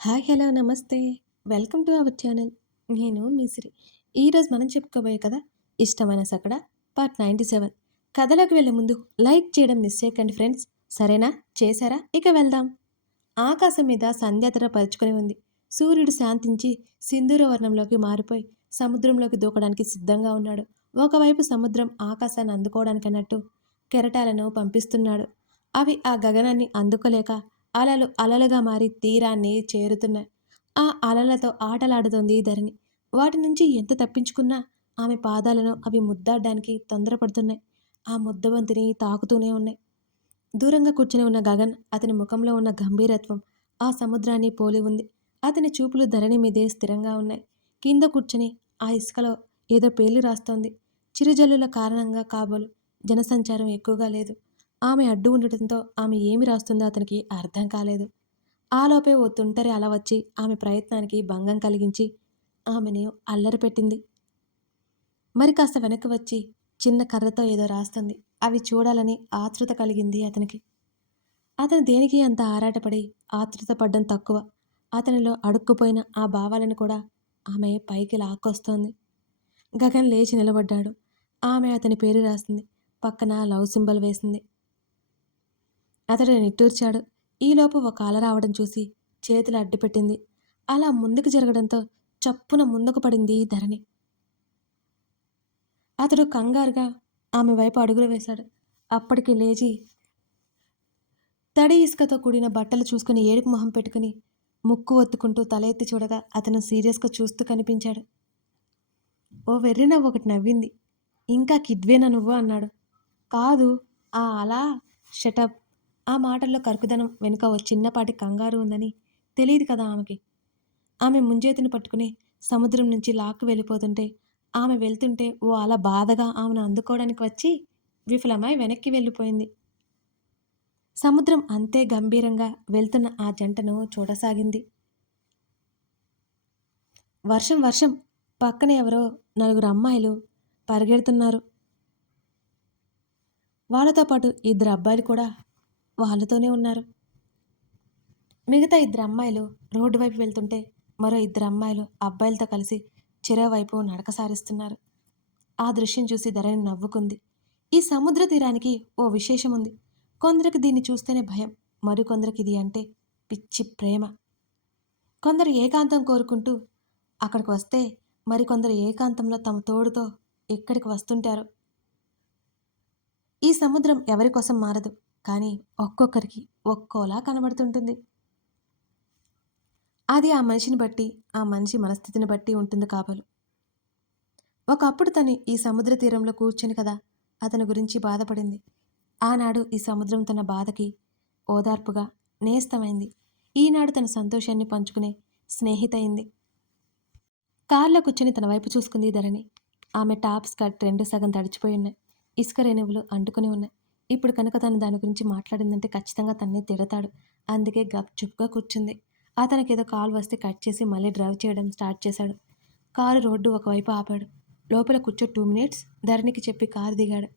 Hi! Hello! నమస్తే. Welcome to our channel. నేను మీ సిరి. ఈరోజు మనం చెప్పుకోబోయే కథ 'ఇష్టమైన సకడ' పార్ట్ 97. కథలోకి వెళ్ళే ముందు లైక్ చేయడం మిస్ చేయకండి ఫ్రెండ్స్. సరేనా? చేశారా? ఇక వెళ్దాం. ఆకాశం మీద సంధ్యాతర పరుచుకొని ఉంది. సూర్యుడు శాంతించి సింధూర వర్ణంలోకి మారిపోయి సముద్రంలోకి దూకడానికి సిద్ధంగా ఉన్నాడు. ఒకవైపు సముద్రం ఆకాశాన్ని అందుకోవడానికన్నట్టు కెరటాలను పంపిస్తున్నాడు. అవి ఆ గగనాన్ని అందుకోలేక అలలు అలలుగా మారి తీరాన్ని చేరుతున్నాయి. ఆ అలలతో ఆటలాడుతోంది ధరణి. వాటి నుంచి ఎంత తప్పించుకున్నా ఆమె పాదాలను అవి ముద్దాడడానికి తొందరపడుతున్నాయి. ఆ ముద్దబంతిని తాకుతూనే ఉన్నాయి. దూరంగా కూర్చుని ఉన్న గగన్, అతని ముఖంలో ఉన్న గంభీరత్వం ఆ సముద్రాన్ని పోలి ఉంది. అతని చూపులు ధరణి మీదే స్థిరంగా ఉన్నాయి. కింద కూర్చుని ఆ ఇసుకలో ఏదో పేర్లు రాస్తోంది. చిరుజల్లుల కారణంగా కాబోలు జనసంచారం ఎక్కువగా లేదు. ఆమె అడ్డు ఉండటంతో ఆమె ఏమి రాస్తుందో అతనికి అర్థం కాలేదు. ఆలోపే ఓ తుంటరి అల వచ్చి ఆమె ప్రయత్నానికి భంగం కలిగించి ఆమెను అల్లరిపెట్టింది. మరి కాస్త వెనక్కి వచ్చి చిన్న కర్రతో ఏదో రాస్తుంది. అవి చూడాలని ఆతృత కలిగింది అతనికి. అతను దేనికి అంత ఆరాటపడి ఆతృత పడ్డం తక్కువ. అతనిలో అడుక్కుపోయిన ఆ భావాలను కూడా ఆమె పైకి లాక్కొస్తోంది. గగన్ లేచి నిలబడ్డాడు. ఆమె అతని పేరు రాసింది. పక్కన లవ్ సింబల్ వేసింది. అతడు నిట్టూర్చాడు. ఈలోపు ఒక అల రావడం చూసి చేతులు అడ్డుపెట్టింది. అలా ముందుకు జరగడంతో చప్పున ముందుకు పడింది ధరణి. అతడు కంగారుగా ఆమె వైపు అడుగులు వేశాడు. అప్పటికి లేచి తడి ఇసుకతో కూడిన బట్టలు చూసుకుని ఏడుపు మొహం పెట్టుకుని ముక్కు ఒత్తుకుంటూ తల ఎత్తి చూడగా అతను సీరియస్గా చూస్తూ కనిపించాడు. ఓ వెర్రి నవ్వు ఒకటి నవ్వింది. ఇంకా కిడ్వేనా నువ్వు అన్నాడు. కాదు ఆ అలా షటప్. ఆ మాటల్లో కరుకుదనం వెనుక ఓ చిన్నపాటి కంగారు ఉందని తెలియదు కదా ఆమెకి. ఆమె ముంజేతిని పట్టుకుని సముద్రం నుంచి లాక్కు వెళ్ళిపోతుంటే ఆమె వెళ్తుంటే ఓ అల బాధగా ఆమెను అందుకోవడానికి వచ్చి విఫలమై వెనక్కి వెళ్ళిపోయింది. సముద్రం అంతే గంభీరంగా వెళ్తున్న ఆ జంటను చూడసాగింది. వర్షం వర్షం. పక్కన ఎవరో నలుగురు అమ్మాయిలు పరిగెడుతున్నారు. వాళ్ళతో పాటు ఇద్దరు అబ్బాయిలు కూడా వాళ్ళతోనే ఉన్నారు. మిగతా ఇద్దరు అమ్మాయిలు రోడ్డు వైపు వెళ్తుంటే మరో ఇద్దరు అమ్మాయిలు అబ్బాయిలతో కలిసి చెరోవైపు నడక సారిస్తున్నారు. ఆ దృశ్యం చూసి ధరణి నవ్వుకుంది. ఈ సముద్ర తీరానికి ఓ విశేషం ఉంది. కొందరికి దీన్ని చూస్తేనే భయం, మరికొందరికి ఇది అంటే పిచ్చి ప్రేమ. కొందరు ఏకాంతం కోరుకుంటూ అక్కడికి వస్తే మరికొందరు ఏకాంతంలో తమ తోడుతో ఇక్కడికి వస్తుంటారు. ఈ సముద్రం ఎవరి కోసం మారదు, కానీ ఒక్కొక్కరికి ఒక్కోలా కనబడుతుంటుంది. అది ఆ మనిషిని బట్టి, ఆ మనిషి మనస్థితిని బట్టి ఉంటుంది కాబోలు. ఒకప్పుడు తను ఈ సముద్ర తీరంలో కూర్చొని కదా అతని గురించి బాధపడింది. ఆనాడు ఈ సముద్రం తన బాధకి ఓదార్పుగా నేస్తమైంది. ఈనాడు తన సంతోషాన్ని పంచుకునే స్నేహితయింది. కారులో కూర్చొని తన వైపు చూసుకుంది ధరణి. ఆమె టాప్ స్కర్ట్ రెండు సగం తడిచిపోయి ఉన్నాయి. ఇసుక రేణువులు అంటుకుని ఉన్నాయి. ఇప్పుడు కనుక తను దాని గురించి మాట్లాడిందంటే ఖచ్చితంగా తన్ని తిడతాడు. అందుకే గప్చుప్గా కూర్చుంది. అతనికి ఏదో కాల్ వస్తే కట్ చేసి మళ్ళీ డ్రైవ్ చేయడం స్టార్ట్ చేశాడు. కారు రోడ్డు ఒకవైపు ఆపాడు. లోపల కూర్చో 2 మినిట్స్ ధరణికి చెప్పి కారు దిగాడు.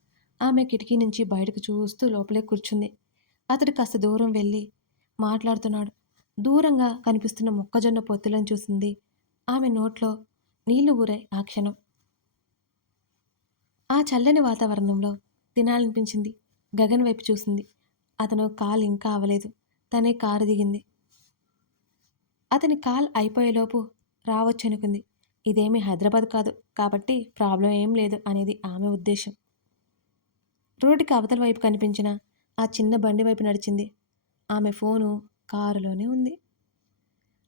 ఆమె కిటికీ నుంచి బయటకు చూస్తూ లోపలే కూర్చుంది. అతడు కాస్త దూరం వెళ్ళి మాట్లాడుతున్నాడు. దూరంగా కనిపిస్తున్న మొక్కజొన్న పొత్తులను చూసింది. ఆమె నోట్లో నీళ్లు ఊరాయి ఆ క్షణం. ఆ చల్లని వాతావరణంలో తినాలనిపించింది. గగన్ వైపు చూసింది. అతను కాల్ ఇంకా అవ్వలేదు. తనే కారు దిగింది. అతని కాల్ అయిపోయేలోపు రావచ్చనుకుంది. ఇదేమీ హైదరాబాద్ కాదు కాబట్టి ప్రాబ్లం ఏం లేదు అనేది ఆమె ఉద్దేశం. రోడ్డుకి అవతల వైపు కనిపించిన ఆ చిన్న బండి వైపు నడిచింది. ఆమె ఫోను కారులోనే ఉంది.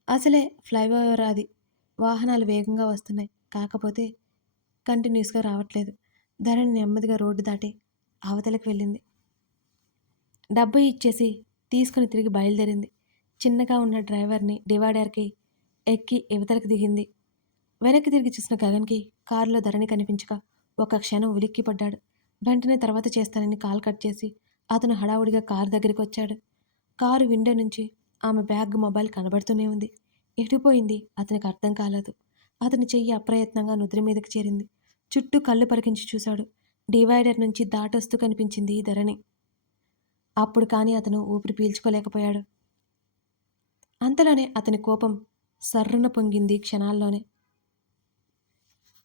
అసలే ఫ్లైఓవర్ అది. వాహనాలు వేగంగా వస్తున్నాయి. కాకపోతే కంటిన్యూస్గా రావట్లేదు. ధరణి నెమ్మదిగా రోడ్డు దాటి అవతలకి వెళ్ళింది. డబ్బు ఇచ్చేసి తీసుకుని తిరిగి బయలుదేరింది. చిన్నగా ఉన్న డ్రైవర్ని డివైడర్కి ఎక్కి ఇవతలకి దిగింది. వెనక్కి తిరిగి చూసిన గగన్కి కారులో ధరణి కనిపించక ఒక క్షణం ఉలిక్కిపడ్డాడు. వెంటనే తర్వాత చేస్తానని కాల్ కట్ చేసి అతను హడావుడిగా కారు దగ్గరికి వచ్చాడు. కారు విండో నుంచి ఆమె బ్యాగ్ మొబైల్ కనబడుతూనే ఉంది. ఎటుపోయింది అతనికి అర్థం కాలేదు. అతని చెయ్యి అప్రయత్నంగా నుదిరి మీదకి చేరింది. చుట్టూ కళ్ళు పరికించి చూశాడు. డివైడర్ నుంచి దాటొస్తూ కనిపించింది ధరణి. అప్పుడు కానీ అతను ఊపిరి పీల్చుకోలేకపోయాడు. అంతలోనే అతని కోపం సర్రున పొంగింది క్షణాల్లోనే.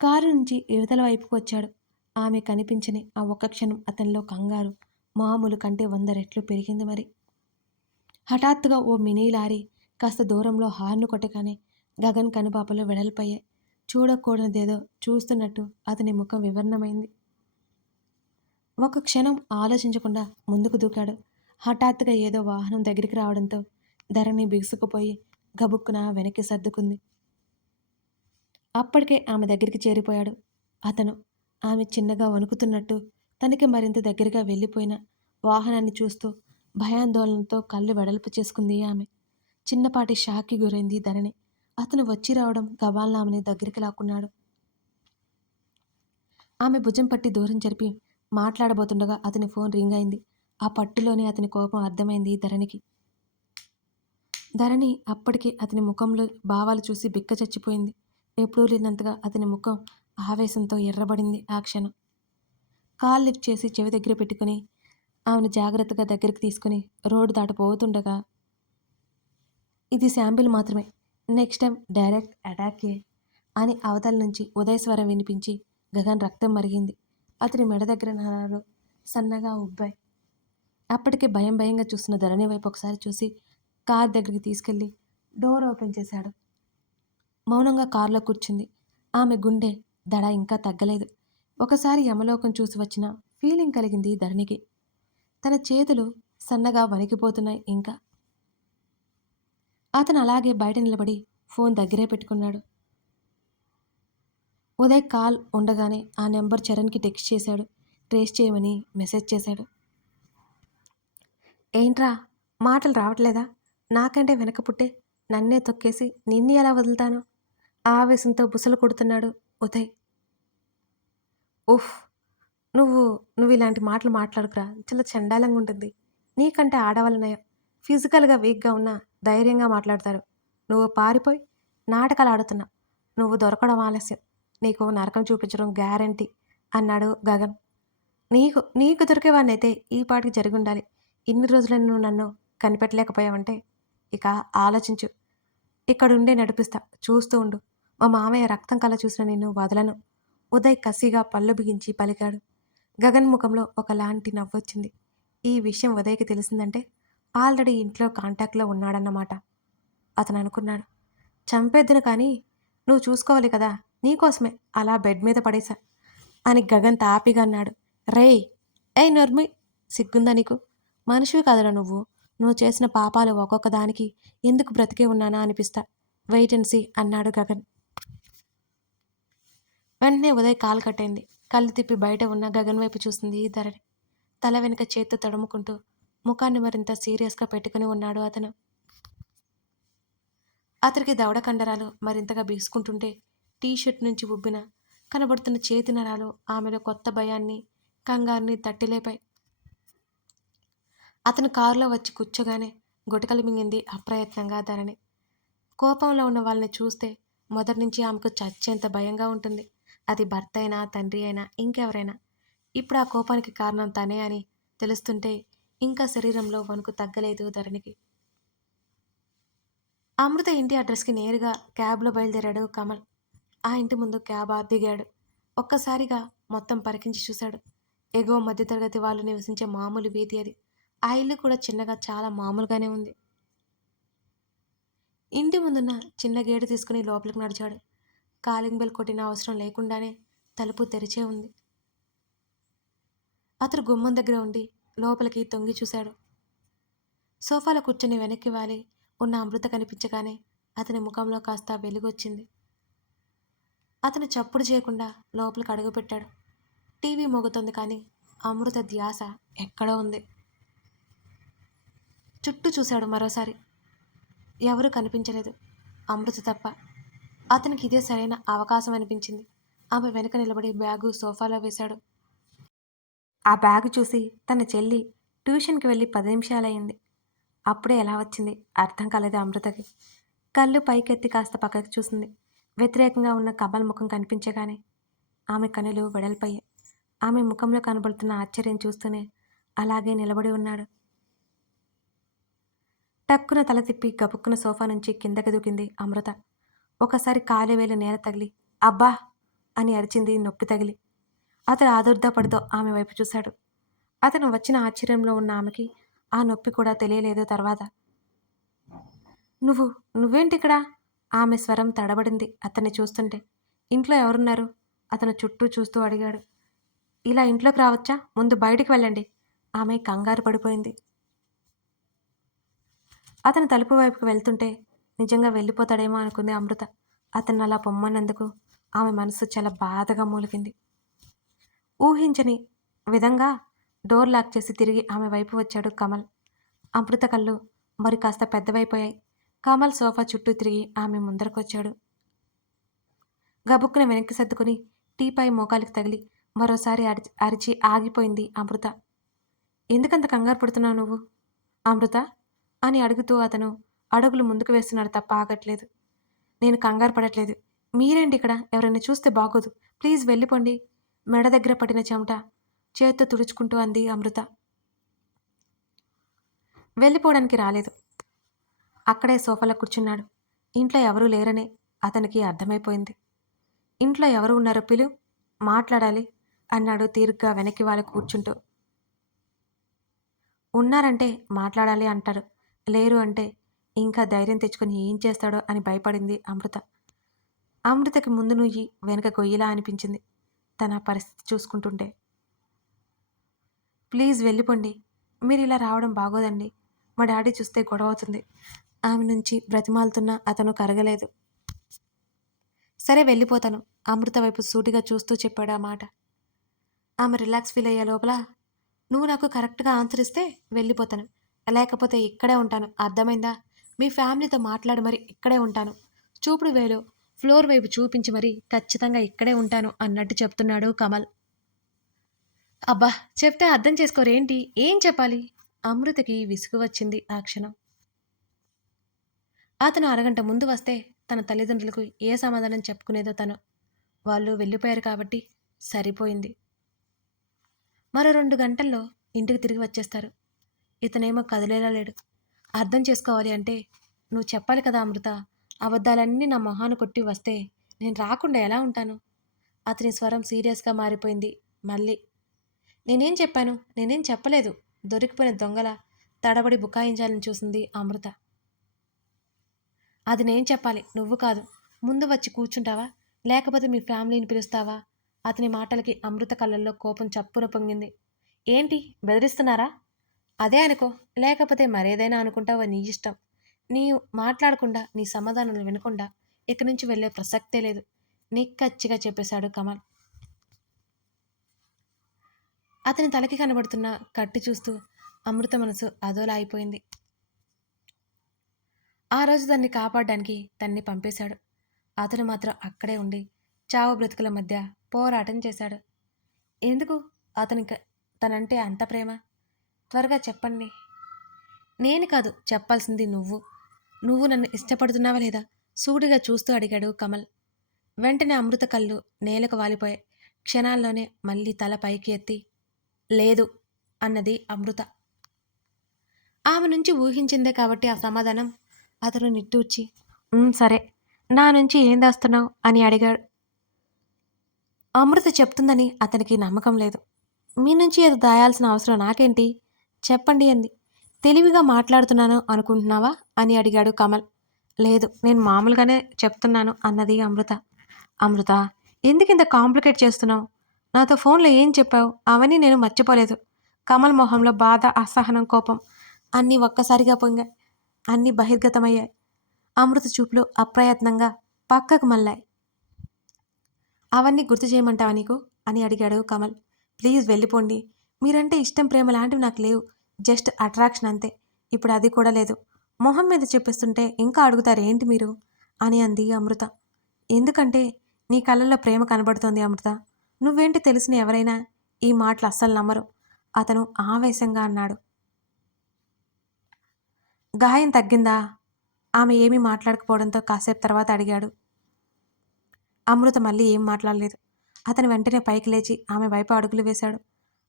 కారు నుంచి యువతల వైపుకు వచ్చాడు. ఆమె కనిపించని ఆ ఒక్క క్షణం అతనిలో కంగారు మామూలు కంటే 100 రెట్లు పెరిగింది మరి. హఠాత్తుగా ఓ మినీ లారీ కాస్త దూరంలో హార్న్ కొట్టగానే గగన్ కనుపాపలు వెడల్పయ్యాయి. చూడకూడనిదేదో చూస్తున్నట్టు అతని ముఖం వివర్ణమైంది. ఒక క్షణం ఆలోచించకుండా ముందుకు దూకాడు. హఠాత్తుగా ఏదో వాహనం దగ్గరికి రావడంతో ధరణి బిగుసుకుపోయి గబుక్కున వెనక్కి సర్దుకుంది. అప్పటికే ఆమె దగ్గరికి చేరిపోయాడు అతను. ఆమె చిన్నగా వణుకుతున్నట్టు తనకి మరింత దగ్గరగా వెళ్ళిపోయిన వాహనాన్ని చూస్తూ భయాందోళనతో కళ్ళు వెడల్పు చేసుకుంది ఆమె. చిన్నపాటి షాక్కి గురైంది ధరణి. అతను వచ్చి రావడం గబాల్న ఆమెని దగ్గరికి లాక్కున్నాడు. ఆమె భుజం పట్టి దూరం జరిపి మాట్లాడబోతుండగా అతని ఫోన్ రింగ్ అయింది. ఆ పట్టులోనే అతని కోపం అర్థమైంది ధరణికి. ధరణి అప్పటికి అతని ముఖంలో భావాలు చూసి బిక్క చచ్చిపోయింది. ఎప్పుడూ లేనంతగా అతని ముఖం ఆవేశంతో ఎర్రబడింది ఆ క్షణం. కాల్ లిఫ్ట్ చేసి చెవి దగ్గర పెట్టుకుని ఆమెను జాగ్రత్తగా దగ్గరికి తీసుకుని రోడ్డు దాటపోతుండగా, ఇది శాంపిల్ మాత్రమే, నెక్స్ట్ టైం డైరెక్ట్ అటాకే అని అవతల నుంచి ఉదయస్వరం వినిపించి గగన్ రక్తం మరిగింది. అతని మెడ దగ్గర నరాలు సన్నగా ఉబ్బాయి. అప్పటికే భయం భయంగా చూస్తున్న ధరణి వైపు ఒకసారి చూసి కార్ దగ్గరికి తీసుకెళ్లి డోర్ ఓపెన్ చేశాడు. మౌనంగా కారులో కూర్చుంది. ఆమె గుండె దడ ఇంకా తగ్గలేదు. ఒకసారి యమలోకం చూసి వచ్చిన ఫీలింగ్ కలిగింది ధరణికి. తన చేతులు సన్నగా వణికిపోతున్నాయి ఇంకా. అతను అలాగే బయట నిలబడి ఫోన్ దగ్గరే పెట్టుకున్నాడు. ఉదయ్ కాల్ ఉండగానే ఆ నెంబర్ చరణ్కి టెక్స్ట్ చేశాడు. ట్రేస్ చేయమని మెసేజ్ చేశాడు. ఏంట్రా మాటలు రావట్లేదా? నాకంటే వెనక పుట్టే నన్నే తొక్కేసి నిన్ను ఎలా వదులుతాను? ఆవేశంతో బుసలు కొడుతున్నాడు ఉదయ్. ఉఫ్, నువ్వు నువ్వు ఇలాంటి మాటలు మాట్లాడుకురా, చాలా చండాలంగా ఉంటుంది. నీకంటే ఆడవాళ్ళనయం ఫిజికల్గా వీక్గా ఉన్నా ధైర్యంగా మాట్లాడతారు. నువ్వు పారిపోయి నాటకాలు ఆడుతున్నావు. నువ్వు దొరకడం ఆలస్యం, నీకు నరకం చూపించడం గ్యారంటీ అన్నాడు గగన్. నీకు నీకు దొరికేవాడినైతే ఈ పాటికి జరిగి ఉండాలి. ఇన్ని రోజులని నువ్వు నన్ను కనిపెట్టలేకపోయావంటే ఇక ఆలోచించు. ఇక్కడుండే నడిపిస్తా, చూస్తూ ఉండు. మా మామయ్య రక్తం కల చూసిన నిన్ను వదలను. ఉదయ్ కసిగా పళ్ళు బిగించి పలికాడు. గగన్ ముఖంలో ఒకలాంటి నవ్వొచ్చింది. ఈ విషయం ఉదయ్కి తెలిసిందంటే ఆల్రెడీ ఇంట్లో కాంటాక్ట్లో ఉన్నాడన్నమాట. అతను అనుకున్నాడు, చంపేద్దును కానీ నువ్వు చూసుకోవాలి కదా, నీకోసమే అలా బెడ్ మీద పడేశా అని గగన్ తాపిగా అన్నాడు. రేయ్, ఏయ్ నర్మి, సిగ్గుందా నీకు? మనిషివి కాదురా నువ్వు. నువ్వు చేసిన పాపాలు ఒక్కొక్క దానికి ఎందుకు బ్రతికే ఉన్నానా అనిపిస్తా. వెయిట్ అండ్ సీ అన్నాడు గగన్. వెంటనే ఉదయ్ కాలు కట్టయింది. కళ్ళు తిప్పి బయట ఉన్న గగన్ వైపు చూసింది ధరణి. తల వెనుక చేత్తో తడుముకుంటూ ముఖాన్ని మరింత సీరియస్గా పెట్టుకుని ఉన్నాడు అతను. అతనికి దవడ కండరాలు మరింతగా బిగుసుకుంటుంటే టీషర్ట్ నుంచి ఉబ్బిన కనబడుతున్న చేతి నరాలు ఆమెలో కొత్త భయాన్ని కంగారుని తట్టిలేపాయి. అతను కారులో వచ్చి కూర్చోగానే గుటకలు మింగింది అప్రయత్నంగా ధరణి. కోపంలో ఉన్న వాళ్ళని చూస్తే మొదటి నుంచి ఆమెకు చచ్చేంత భయంగా ఉంటుంది. అది భర్త అయినా తండ్రి అయినా ఇంకెవరైనా. ఇప్పుడు ఆ కోపానికి కారణం తనే అని తెలుస్తుంటే ఇంకా శరీరంలో వణుకు తగ్గలేదు ధరణికి. అమృత ఇంటి అడ్రస్కి నేరుగా క్యాబ్లో బయలుదేరాడు కమల్. ఆ ఇంటి ముందు క్యాబ్ దిగాడు. ఒక్కసారిగా మొత్తం పరికించి చూశాడు. ఎగువ మధ్యతరగతి వాళ్ళు నివసించే మామూలు వీధి అది. ఆ ఇల్లు కూడా చిన్నగా చాలా మామూలుగానే ఉంది. ఇంటి ముందున్న చిన్న గేటు తీసుకుని లోపలికి నడిచాడు. కాలింగ్ బెల్ కొట్టిన అవసరం లేకుండానే తలుపు తెరిచే ఉంది. అతడు గుమ్మం దగ్గర ఉండి లోపలికి తొంగి చూశాడు. సోఫాలో కూర్చొని వెనక్కి వాలి ఉన్న అమృత కనిపించగానే అతని ముఖంలో కాస్త వెలుగొచ్చింది. అతను చప్పుడు చేయకుండా లోపలికి అడుగుపెట్టాడు. టీవీ మోగుతోంది కానీ అమృత ధ్యాస ఎక్కడో ఉంది. చుట్టూ చూశాడు మరోసారి. ఎవరూ కనిపించలేదు, అమృత తప్ప. అతనికి ఇదే సరైన అవకాశం అనిపించింది. ఆమె వెనక నిలబడి బ్యాగు సోఫాలో వేశాడు. ఆ బ్యాగు చూసి తన చెల్లి ట్యూషన్కి వెళ్ళి 10 నిమిషాలయ్యింది. అప్పుడే ఎలా వచ్చింది అర్థం కాలేదు అమృతకి. కళ్ళు పైకెత్తి కాస్త పక్కకి చూసింది. వ్యతిరేకంగా ఉన్న కమల్ ముఖం కనిపించగానే ఆమె కనులు వెడల్పయ్యాయి. ఆమె ముఖంలో కనబడుతున్న ఆశ్చర్యం చూస్తూనే అలాగే నిలబడి ఉన్నాడు. టక్కున తల తిప్పి గబుక్కున సోఫా నుంచి కిందకి దూకింది అమృత. ఒకసారి కాలివేలు నేల తగిలి అబ్బా అని అరిచింది నొప్పి తగిలి. అతడు ఆదుర్దాపడుతూ ఆమె వైపు చూశాడు. అతను వచ్చిన ఆశ్చర్యంలో ఉన్న ఆమెకి ఆ నొప్పి కూడా తెలియలేదు తర్వాత. నువ్వు నువ్వేంటిక్కడ? ఆమె స్వరం తడబడింది అతన్ని చూస్తుంటే. ఇంట్లో ఎవరున్నారు? అతను చుట్టూ చూస్తూ అడిగాడు. ఇలా ఇంట్లోకి రావచ్చా? ముందు బయటికి వెళ్ళండి. ఆమె కంగారు పడిపోయింది. అతను తలుపు వైపుకు వెళ్తుంటే నిజంగా వెళ్ళిపోతాడేమో అనుకుంది అమృత. అతను అలా పొమ్మన్నందుకు ఆమె మనసు చాలా బాధగా మూలిగింది. ఊహించని విధంగా డోర్ లాక్ చేసి తిరిగి ఆమె వైపు వచ్చాడు కమల్. అమృత కళ్ళు మరి కాస్త పెద్దవైపోయాయి. కమల్ సోఫా చుట్టూ తిరిగి ఆమె ముందరకొచ్చాడు. గబుక్కున వెనక్కి సర్దుకుని టీపై మోకాలికి తగిలి మరోసారి అరిచి ఆగిపోయింది అమృత. ఎందుకంత కంగారు పడుతున్నావు నువ్వు అమృత అని అడుగుతూ అతను అడుగులు ముందుకు వేస్తున్నాడు తప్ప ఆగట్లేదు. నేను కంగారు పడట్లేదు. మీరేంటి ఇక్కడ? ఎవరైనా చూస్తే బాగోదు. ప్లీజ్ వెళ్ళిపోండి. మెడ దగ్గర పట్టిన చెమట చేత్తో తుడుచుకుంటూ అంది అమృత. వెళ్ళిపోవడానికి రాలేదు. అక్కడే సోఫాలో కూర్చున్నాడు. ఇంట్లో ఎవరూ లేరనే అతనికి అర్థమైపోయింది. ఇంట్లో ఎవరు ఉన్నారో పిలు, మాట్లాడాలి అన్నాడు తీరిగ్గా వెనక్కి వాళ్ళు కూర్చుంటూ. ఉన్నారంటే మాట్లాడాలి అంటాడు, లేరు అంటే ఇంకా ధైర్యం తెచ్చుకొని ఏం చేస్తాడో అని భయపడింది అమృత. అమృతకి ముందు నుయ్యి వెనక గొయ్యిలా అనిపించింది తన పరిస్థితి చూసుకుంటుంటే. ప్లీజ్ వెళ్ళిపోండి. మీరు ఇలా రావడం బాగోదండి. మా డాడీ చూస్తే గొడవ అవుతుంది. ఆమె నుంచి బ్రతిమాలుతున్నా అతను కరగలేదు. సరే వెళ్ళిపోతాను. అమృత వైపు సూటిగా చూస్తూ చెప్పాడు ఆ మాట. ఆమె రిలాక్స్ ఫీల్ అయ్యే లోపల నువ్వు నాకు కరెక్ట్గా ఆన్సర్ ఇస్తే వెళ్ళిపోతాను, లేకపోతే ఇక్కడే ఉంటాను. అర్థమైందా? మీ ఫ్యామిలీతో మాట్లాడి మరి ఇక్కడే ఉంటాను. చూపుడు వేలు ఫ్లోర్ వైపు చూపించి మరి ఖచ్చితంగా ఇక్కడే ఉంటాను అన్నట్టు చెప్తున్నాడు కమల్. అబ్బా, చెప్తే అర్థం చేసుకోరేంటి? ఏం చెప్పాలి? అమృతకి విసుగు వచ్చింది ఆ క్షణం. అతను అరగంట ముందు వస్తే తన తల్లిదండ్రులకు ఏ సమాధానం చెప్పుకునేదో తను. వాళ్ళు వెళ్ళిపోయారు కాబట్టి సరిపోయింది. మరో 2 గంటల్లో ఇంటికి తిరిగి వచ్చేస్తారు. ఇతనేమో కదిలేలా లేడు. అర్థం చేసుకోవాలి అంటే నువ్వు చెప్పాలి కదా అమృత. అబద్ధాలన్నీ నా మొహాను కొట్టి వస్తే నేను రాకుండా ఎలా ఉంటాను? అతని స్వరం సీరియస్గా మారిపోయింది మళ్ళీ. నేనేం చెప్పాను? నేనేం చెప్పలేదు. దొరికిపోయిన దొంగల తడబడి బుకాయించాలని చూసింది అమృత. అది నేను చెప్పాలి, నువ్వు కాదు. ముందు వచ్చి కూర్చుంటావా, లేకపోతే మీ ఫ్యామిలీని పిలుస్తావా? అతని మాటలకి అమృత కళ్ళల్లో కోపం చప్పున పొంగింది. ఏంటి బెదిరిస్తున్నారా? అదే అనుకో, లేకపోతే మరేదైనా అనుకుంటావా, నీ ఇష్టం. నీవు మాట్లాడకుండా నీ సమాధానాలు వినకుండా ఇక్కడి నుంచి వెళ్ళే ప్రసక్తే లేదు నిక్కచ్చిగా చెప్పేశాడు కమల్. అతని తలకి కనబడుతున్న కట్టి చూస్తూ అమృత మనసు అదోలా అయిపోయింది. ఆ రోజు దాన్ని కాపాడడానికి తన్ని పంపేశాడు. అతను మాత్రం అక్కడే ఉండి చావు బ్రతుకుల మధ్య పోరాటం చేశాడు. ఎందుకు అతనికి తనంటే అంత ప్రేమ? త్వరగా చెప్పండి. నేను కాదు చెప్పాల్సింది నువ్వు. నువ్వు నన్ను ఇష్టపడుతున్నావా లేదా? సూటిగా చూస్తూ అడిగాడు కమల్. వెంటనే అమృత కళ్ళు నేలకు వాలిపోయాయి. క్షణాల్లోనే మళ్ళీ తల పైకి ఎత్తి లేదు అన్నది అమృత. ఆమె నుంచి ఊహించిందే కాబట్టి ఆ సమాధానం. అతను నిట్టూర్చి సరే, నా నుంచి ఏం దాస్తున్నావు అని అడిగాడు. అమృత చెప్తుందని అతనికి నమ్మకం లేదు. మీ నుంచి ఏదో దాయాల్సిన అవసరం నాకేంటి? చెప్పండి అంది. తెలివిగా మాట్లాడుతున్నాను అనుకుంటున్నావా అని అడిగాడు కమల్. లేదు, నేను మామూలుగానే చెప్తున్నాను అన్నది అమృత. అమృత, ఎందుకింత కాంప్లికేట్ చేస్తున్నావు? నాతో ఫోన్లో ఏం చెప్పావు అవన్నీ నేను మర్చిపోలేదు. కమల్ మొహంలో బాధ, అసహనం, కోపం అన్నీ ఒక్కసారిగా పొంగాయి. అన్నీ బహిర్గతమయ్యాయి. అమృత చూపులు అప్రయత్నంగా పక్కకు మళ్ళాయి. అవన్నీ గుర్తు చేయమంటావా నీకు అని అడిగాడు కమల్. ప్లీజ్ వెళ్ళిపోండి. మీరంటే ఇష్టం, ప్రేమ లాంటివి నాకు లేవు. జస్ట్ అట్రాక్షన్ అంతే. ఇప్పుడు అది కూడా లేదు. మొహం మీద చెప్పిస్తుంటే ఇంకా అడుగుతారు ఏంటి మీరు అని అంది అమృత. ఎందుకంటే నీ కళ్ళల్లో ప్రేమ కనబడుతోంది అమృత. నువ్వేంటి తెలిసిన ఎవరైనా ఈ మాటలు అస్సలు నమ్మరు అతను ఆవేశంగా అన్నాడు. గాయం తగ్గిందా? ఆమె ఏమీ మాట్లాడకపోవడంతో కాసేపు తర్వాత అడిగాడు. అమృత మళ్ళీ ఏం మాట్లాడలేదు. అతను వెంటనే పైకి లేచి ఆమె వైపు అడుగులు వేశాడు.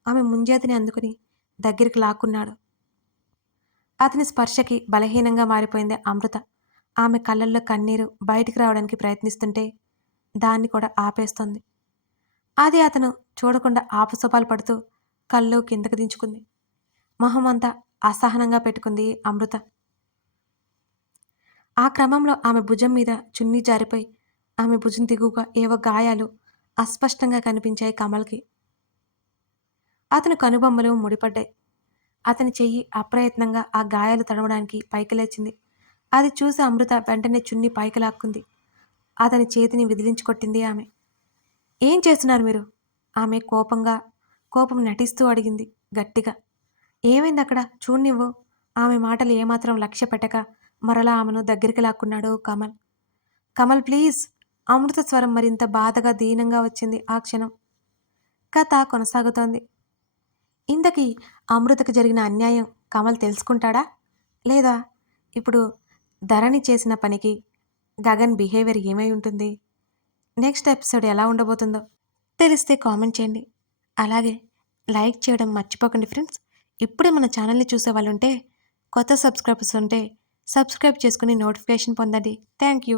ఆమె ముంజేతిని అందుకుని దగ్గరికి లాక్కున్నాడు. అతని స్పర్శకి బలహీనంగా మారిపోయింది అమృత. ఆమె కళ్ళల్లో కన్నీరు బయటికి రావడానికి ప్రయత్నిస్తుంటే దాన్ని కూడా ఆపేస్తోంది. అది అతను చూడకుండా ఆపసోపాలు పడుతూ కళ్ళు కిందకు దించుకుంది. మొహమంతా అసహనంగా పెట్టుకుంది అమృత. ఆ క్రమంలో ఆమె భుజం మీద చున్నీ జారిపోయి ఆమె భుజం దిగువగా ఏవో గాయాలు అస్పష్టంగా కనిపించాయి కమల్కి. అతని కనుబొమ్మలు ముడిపడ్డాయి. అతని చెయ్యి అప్రయత్నంగా ఆ గాయాలు తడవడానికి పైకి లేచింది. అది చూసి అమృత వెంటనే చున్నీ పైకి లాక్కుంది. అతని చేతిని విదిలించుకొట్టింది ఆమె. ఏం చేస్తున్నారు మీరు? ఆమె కోపం నటిస్తూ అడిగింది గట్టిగా. ఏమైందక్కడ? చూడ్నివ్వు. ఆమె మాటలు ఏమాత్రం లక్ష్య పెట్టక మరలా ఆమెను దగ్గరికి లాక్కున్నాడు కమల్. కమల్ ప్లీజ్! అమృత స్వరం మరింత బాధగా దీనంగా వచ్చింది ఆ క్షణం. కథ కొనసాగుతోంది. ఇంతకీ అమృతకు జరిగిన అన్యాయం కమల్ తెలుసుకుంటాడా? లేదా ఇప్పుడు ధరణి చేసిన పనికి గగన్ బిహేవియర్ ఏమై ఉంటుంది? నెక్స్ట్ ఎపిసోడ్ ఎలా ఉండబోతుందో తెలిస్తే కామెంట్ చేయండి. అలాగే లైక్ చేయడం మర్చిపోకండి ఫ్రెండ్స్. ఇప్పుడే మన ఛానల్ని చూసే వాళ్ళుంటే, కొత్త సబ్స్క్రైబర్స్ ఉంటే సబ్స్క్రైబ్ చేసుకుని నోటిఫికేషన్ పొందండి. Thank you.